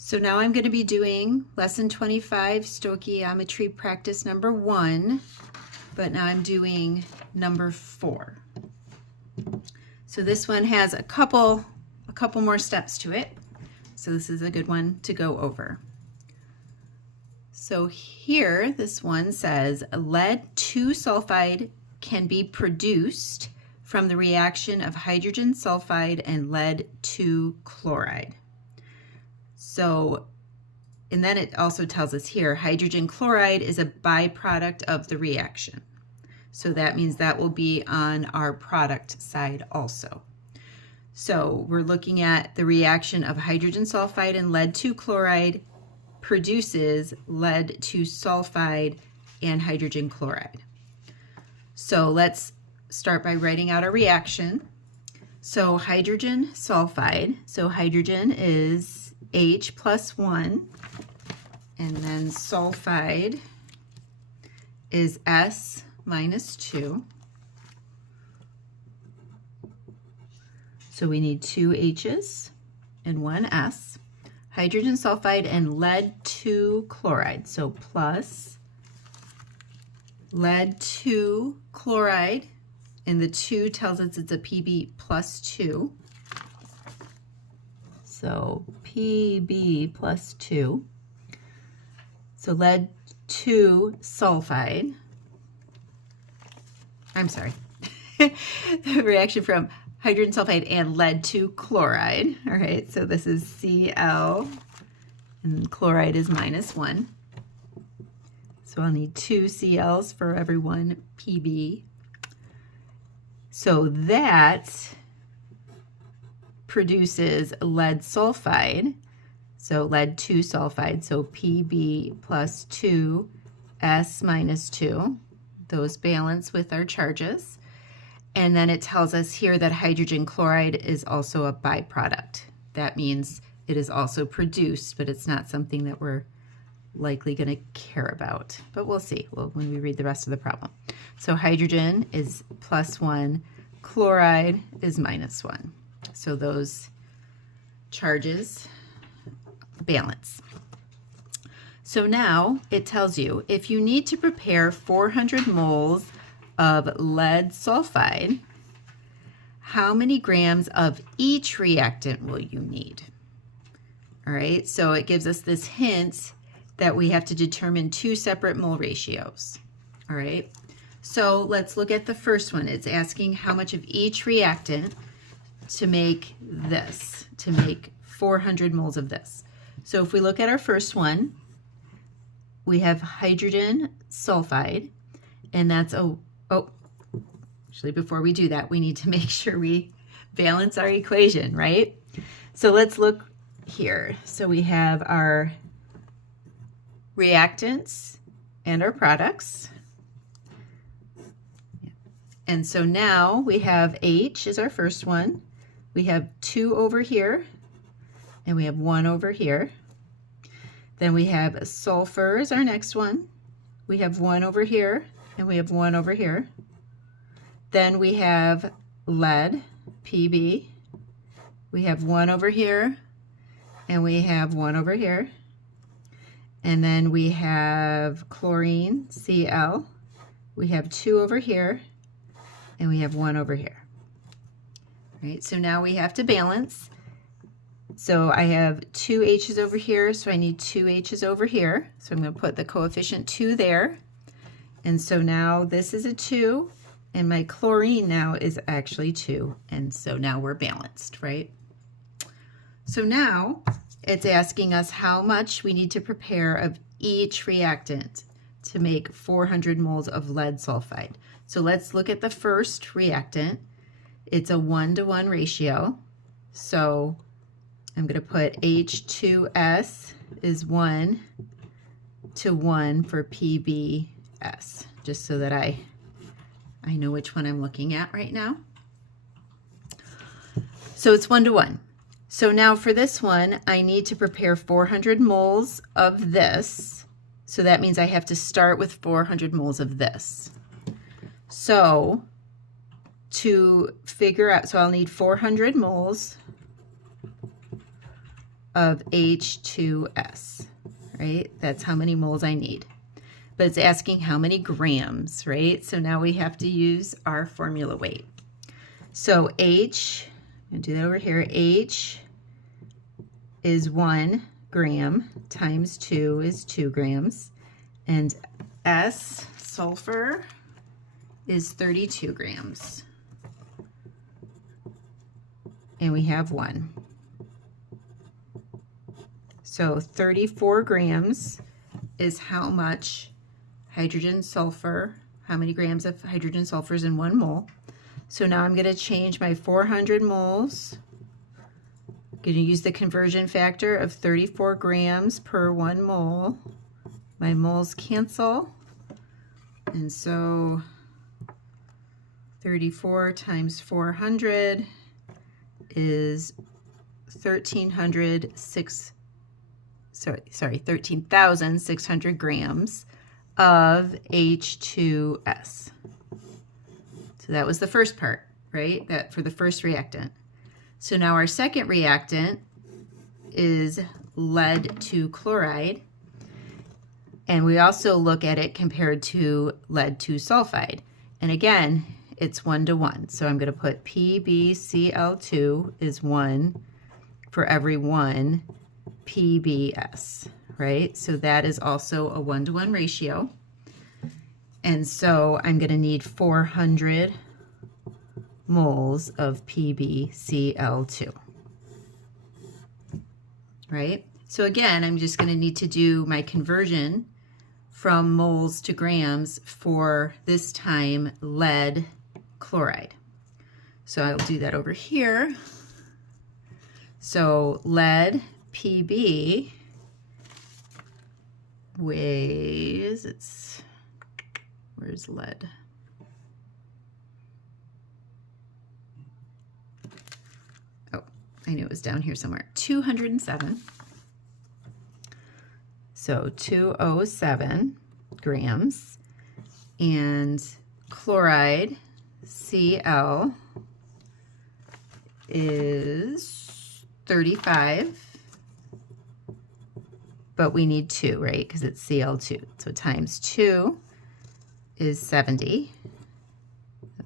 So now I'm going to be doing lesson 25, stoichiometry practice number 1, but now I'm doing number 4. So this one has a couple more steps to it. So this is a good one to go over. So here, this one says lead 2 sulfide can be produced from the reaction of hydrogen sulfide and lead 2 chloride. So, and then it also tells us here, hydrogen chloride is a byproduct of the reaction. So that means that will be on our product side also. So we're looking at the reaction of hydrogen sulfide and lead 2 chloride produces lead 2 sulfide and hydrogen chloride. So let's start by writing out a reaction. So hydrogen sulfide, so hydrogen is H plus 1, and then sulfide is S minus 2. So we need 2 H's and 1 S. Hydrogen sulfide and lead 2 chloride, so plus lead 2 chloride, and the 2 tells us it's a Pb plus 2. So Pb plus 2. So lead 2 sulfide. I'm sorry. Reaction from hydrogen sulfide and lead 2 chloride. All right, so this is Cl, and chloride is minus 1. So I'll need 2 Cl's for every 1 Pb. So that produces lead sulfide, so lead 2 sulfide, so Pb plus 2, S minus 2. Those balance with our charges. And then it tells us here that hydrogen chloride is also a byproduct. That means it is also produced, but it's not something that we're likely going to care about. But we'll see when we read the rest of the problem. So hydrogen is plus 1, chloride is minus 1. So those charges balance. So now it tells you if you need to prepare 400 moles of lead sulfide, how many grams of each reactant will you need? All right, so it gives us this hint that we have to determine 2 separate mole ratios. All right, so let's look at the first one. It's asking how much of each reactant to make this, to make 400 moles of this. So if we look at our first one, we have hydrogen sulfide, and that's actually before we do that, we need to make sure we balance our equation, right? So let's look here. So we have our reactants and our products. And so now we have H is our first one. We have 2 over here, and we have 1 over here. Then we have sulfur is our next one. We have 1 over here, and we have 1 over here. Then we have lead, Pb. We have 1 over here, and we have 1 over here. And then we have chlorine, Cl. We have 2 over here, and we have 1 over here. Right, so now we have to balance. So I have 2 H's over here, so I need 2 H's over here. So I'm going to put the coefficient 2 there. And so now this is a 2, and my chlorine now is actually 2. And so now we're balanced, right? So now it's asking us how much we need to prepare of each reactant to make 400 moles of lead sulfide. So let's look at the first reactant. It's a 1-to-1 ratio. So I'm going to put H2S is 1 to 1 for PBS, just so that I know which one I'm looking at right now. So it's 1 to 1. So now for this one, I need to prepare 400 moles of this. So that means I have to start with 400 moles of this. So to figure out, so I'll need 400 moles of H2S, right? That's how many moles I need. But it's asking how many grams, right? So now we have to use our formula weight. So H, I'm going to do that over here, H is 1 gram times 2 is 2 grams, and S, sulfur, is 32 grams. And we have 1. So 34 grams is how much hydrogen sulfur, how many grams of hydrogen sulfur is in 1 mole. So now I'm going to change my 400 moles. I'm going to use the conversion factor of 34 grams per 1 mole. My moles cancel. And so 34 times 400 is 13,600 grams of H2S. So that was the first part, right? That for the first reactant. So now our second reactant is lead 2 chloride. And we also look at it compared to lead 2 sulfide. And again, it's 1 to 1. So I'm going to put PbCl2 is 1 for every 1 PbS, right? So that is also a 1 to 1 ratio. And so I'm going to need 400 moles of PbCl2, right? So again, I'm just going to need to do my conversion from moles to grams for this time lead chloride. So I'll do that over here. So lead Pb weighs, where's lead? Oh, I knew it was down here somewhere. 207. So 207 grams. And chloride, Cl, is 35. But we need 2, right? Because it's Cl2. So times 2 is 70.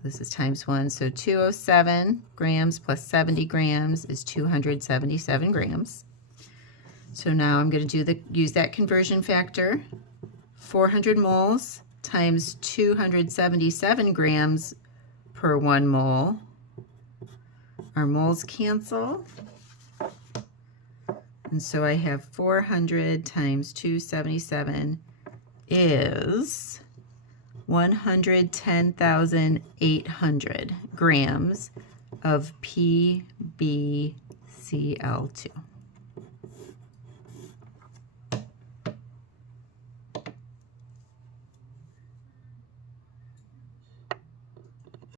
This is times 1. So 207 grams plus 70 grams is 277 grams. So now I'm going to use that conversion factor. 400 moles times 277 grams per 1 mole. Our moles cancel. And so I have 400 times 277 is 110,800 grams of PbCl2.